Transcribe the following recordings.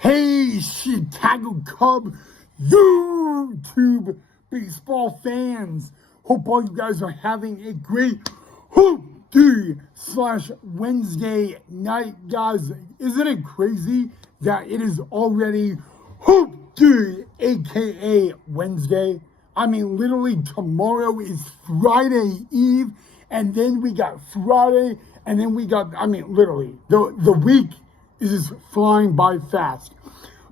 Hey, Chicago Cub YouTube baseball fans. Hope all you guys are having a great Hoop Day / Wednesday night, guys. Isn't it crazy that it is already Hoop Day, aka Wednesday? I mean, literally tomorrow is Friday Eve, and then we got Friday, and then we got, literally, the week is just flying by fast.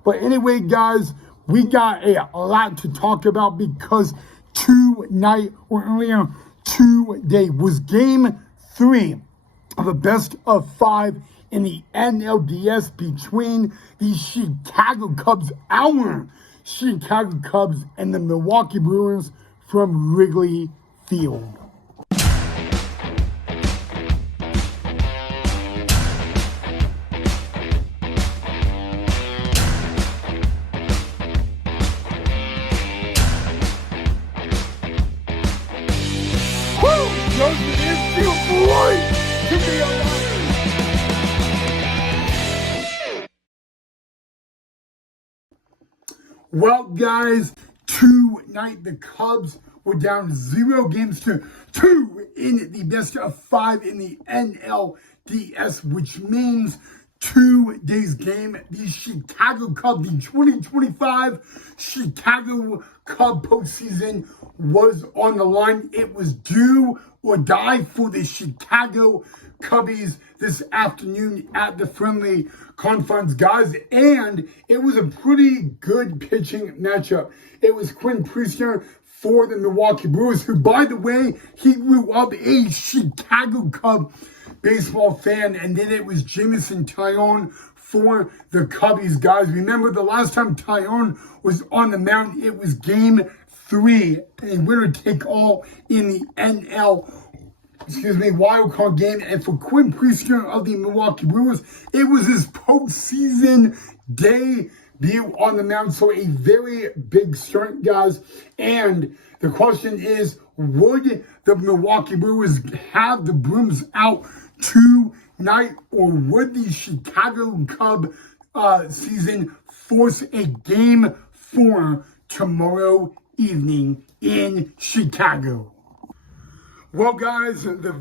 But anyway, guys, we got a lot to talk about because today was game 3 of the best of 5 in the NLDS between the Chicago Cubs, our Chicago Cubs, and the Milwaukee Brewers from Wrigley Field. It feels great to be alive. Well, guys, tonight the Cubs were down 0 games to 2 in the best of 5 in the NLDS, which means today's game, the Chicago Cubs, the 2025 Chicago Cub postseason was on the line. It was do or die for the Chicago Cubbies this afternoon at the friendly confines, guys, and it was a pretty good pitching matchup. It was Quinn Priester for the Milwaukee Brewers, who, by the way, he grew up a Chicago Cub baseball fan, and then it was Jameson Taillon for the Cubbies, guys. Remember the last time Taillon was on the mound, it was game 3, a winner-take-all in the wild card game. And for Quinn Priester of the Milwaukee Brewers, it was his postseason debut on the mound. So a very big start, guys. And the question is, would the Milwaukee Brewers have the brooms out tonight, or would the Chicago Cub season force a game 4 tomorrow evening in Chicago? Well, guys, the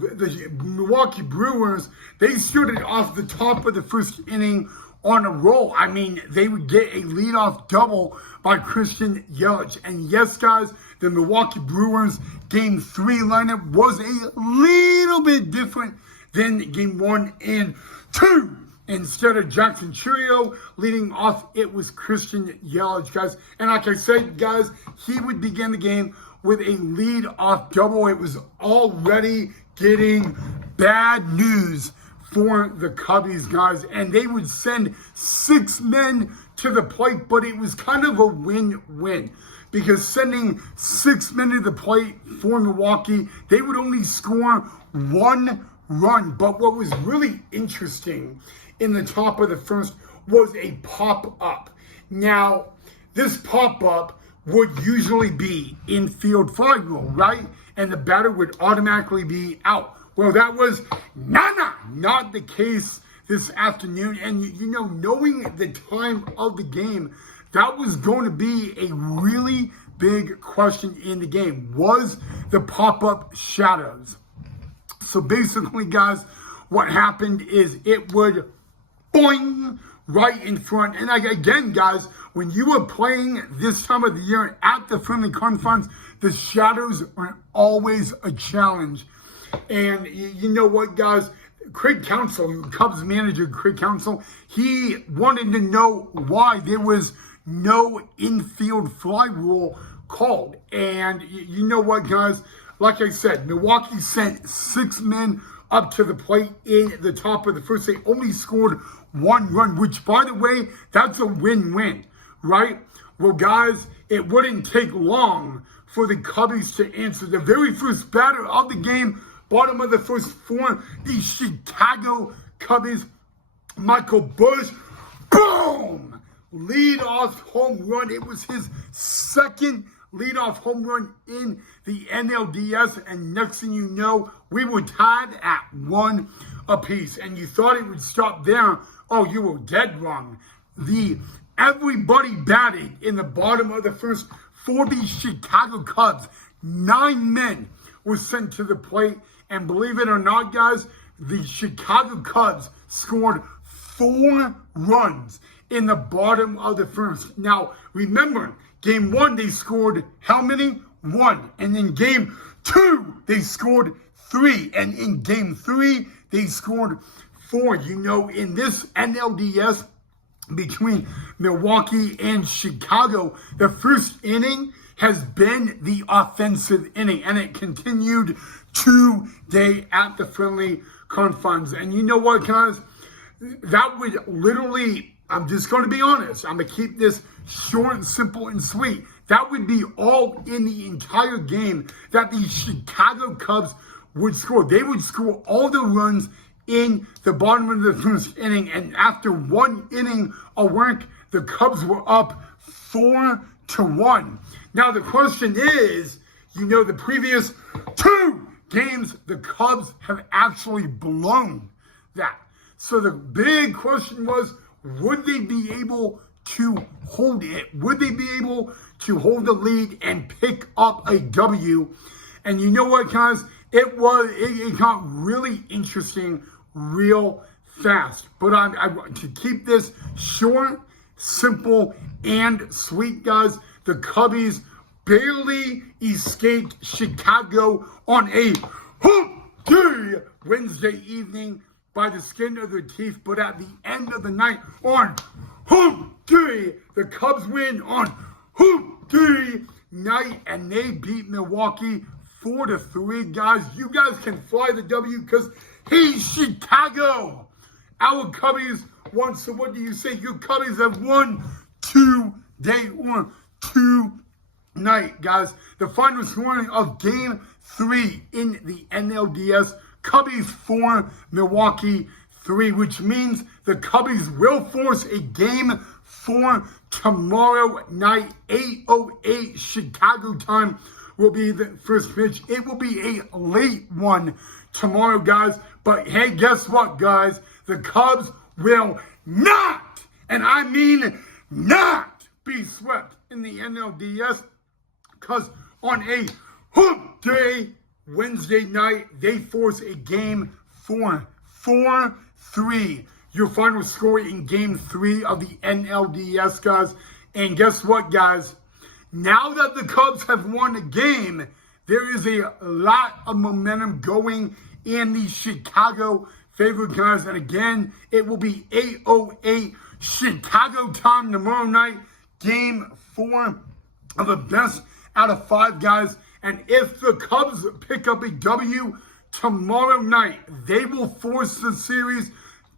Milwaukee Brewers, they started off the top of the first inning on a roll. I mean, they would get a leadoff double by Christian Yelich. And yes, guys, the Milwaukee Brewers game 3 lineup was a little bit different than game 1 and 2. Instead of Jackson Churio leading off, it was Christian Yelich, guys. And like I said, guys, he would begin the game with a lead-off double. It was already getting bad news for the Cubbies, guys. And they would send 6 men to the plate, but it was kind of a win-win. Because sending 6 men to the plate for Milwaukee, they would only score 1 run. But what was really interesting in the top of the first was a pop-up. Now, this pop-up would usually be infield fly rule, right? And the batter would automatically be out. Well, that was not the case this afternoon. And, knowing the time of the game, that was going to be a really big question in the game. Was the pop-up shadows? So basically, guys, what happened is it would boing right in front. And again, guys, when you were playing this time of the year at the friendly confines, the shadows are always a challenge. And you know what, guys? Craig Counsell, Cubs manager Craig Counsell, he wanted to know why there was no infield fly rule called. And you know what, guys? Like I said, Milwaukee sent 6 men up to the plate in the top of the first. They only scored 1 run, which, by the way, that's a win-win, right? Well, guys, it wouldn't take long for the Cubbies to answer. The very first batter of the game, bottom of the first 4, the Chicago Cubbies, Michael Busch, boom! Lead-off home run. It was his second leadoff home run in the NLDS, and next thing you know, we were tied at 1 apiece. And you thought it would stop there. Oh, you were dead wrong. everybody batted in the bottom of the first for the Chicago Cubs. 9 men were sent to the plate, and believe it or not, guys, the Chicago Cubs scored 4 runs in the bottom of the first. Now, remember, game 1, they scored how many? 1. And in game 2, they scored 3. And in game 3, they scored 4. You know, in this NLDS between Milwaukee and Chicago, the first inning has been the offensive inning, and it continued today at the friendly confines. And you know what, guys? That would literally, I'm just going to be honest, I'm going to keep this short and simple and sweet. That would be all in the entire game that the Chicago Cubs would score. They would score all the runs in the bottom of the first inning, and after 1 inning of work, the Cubs were up 4-1. Now the question is, you know, the previous 2 games, the Cubs have actually blown that. So the big question was, would they be able to hold it? Would they be able to hold the lead and pick up a W? And you know what, guys? It got really interesting real fast. But I want to keep this short, simple, and sweet, guys. The Cubbies barely escaped Chicago on a day Wednesday evening by the skin of their teeth. But at the end of the night on day, the Cubs win on day night, and they beat Milwaukee 4-3. Guys, you guys can fly the W because he's Chicago. Our Cubbies won. So what do you say? Your Cubbies have won today on tonight, guys. The final scoring of Game 3 in the NLDS: Cubbies 4, Milwaukee 3, which means the Cubbies will force a Game 4 tomorrow night, 8:08 Chicago time will be the first pitch. It will be a late one tomorrow, guys. But hey, guess what, guys? The Cubs will not, and I mean not, be swept in the NLDS, because on a day Wednesday night, they force a Game 4-3. Your final score in Game 3 of the NLDS, guys. And guess what, guys? Now that the Cubs have won a game, there is a lot of momentum going in the Chicago favor, guys. And again, it will be 8:08 Chicago time tomorrow night, Game 4 of the best out of 5, guys. And if the Cubs pick up a W tomorrow night, they will force the series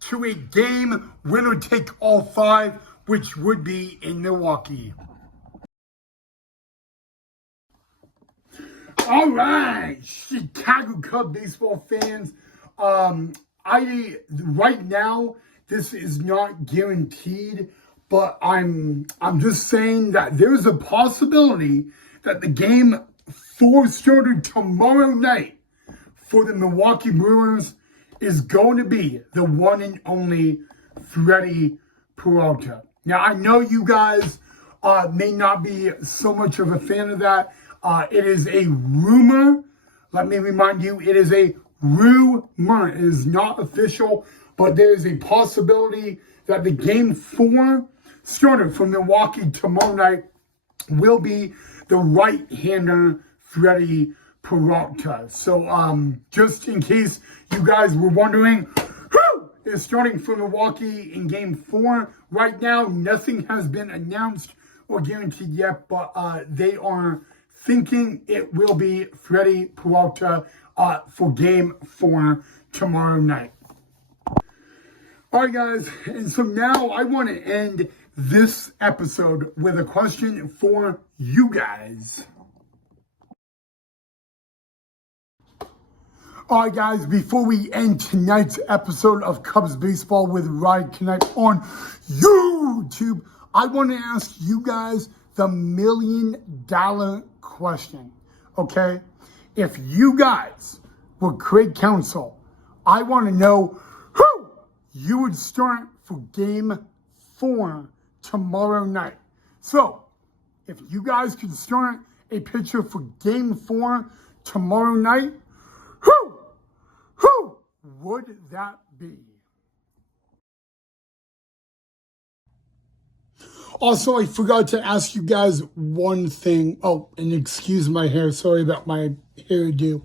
to a game winner take all 5, which would be in Milwaukee. All right, Chicago Cub baseball fans. Right now, this is not guaranteed, but I'm just saying that there's a possibility that the Game 4 started tomorrow night for the Milwaukee Brewers is going to be the one and only Freddie Peralta. Now, I know you guys may not be so much of a fan of that. It is a rumor. Let me remind you, it is a rumor. It is not official, but there is a possibility that the Game 4 starter from Milwaukee tomorrow night will be the right-hander Freddie Peralta. So just in case you guys were wondering, who is starting for Milwaukee in Game 4? Right now, nothing has been announced or guaranteed yet, but they are thinking it will be Freddie Peralta for Game 4 tomorrow night. All right, guys, and so now I want to end this episode with a question for you guys. All right, guys, before we end tonight's episode of Cubs Baseball with Ryan Knight on YouTube, I want to ask you guys the $1 million question, okay? If you guys were Craig Counsell, I want to know who you would start for Game 4 tomorrow night. So, if you guys could start a picture for Game 4 tomorrow night, who would that be? Also, I forgot to ask you guys one thing. Oh, and excuse my hair. Sorry about my hairdo.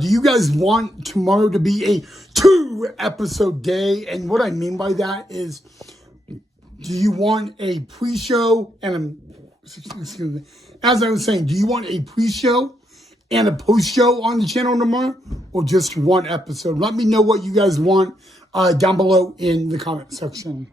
Do you guys want tomorrow to be a 2-episode day? And what I mean by that is, do you want a pre-show and excuse me, as I was saying, do you want a pre-show and a post-show on the channel tomorrow, or just 1 episode? Let me know what you guys want down below in the comment section.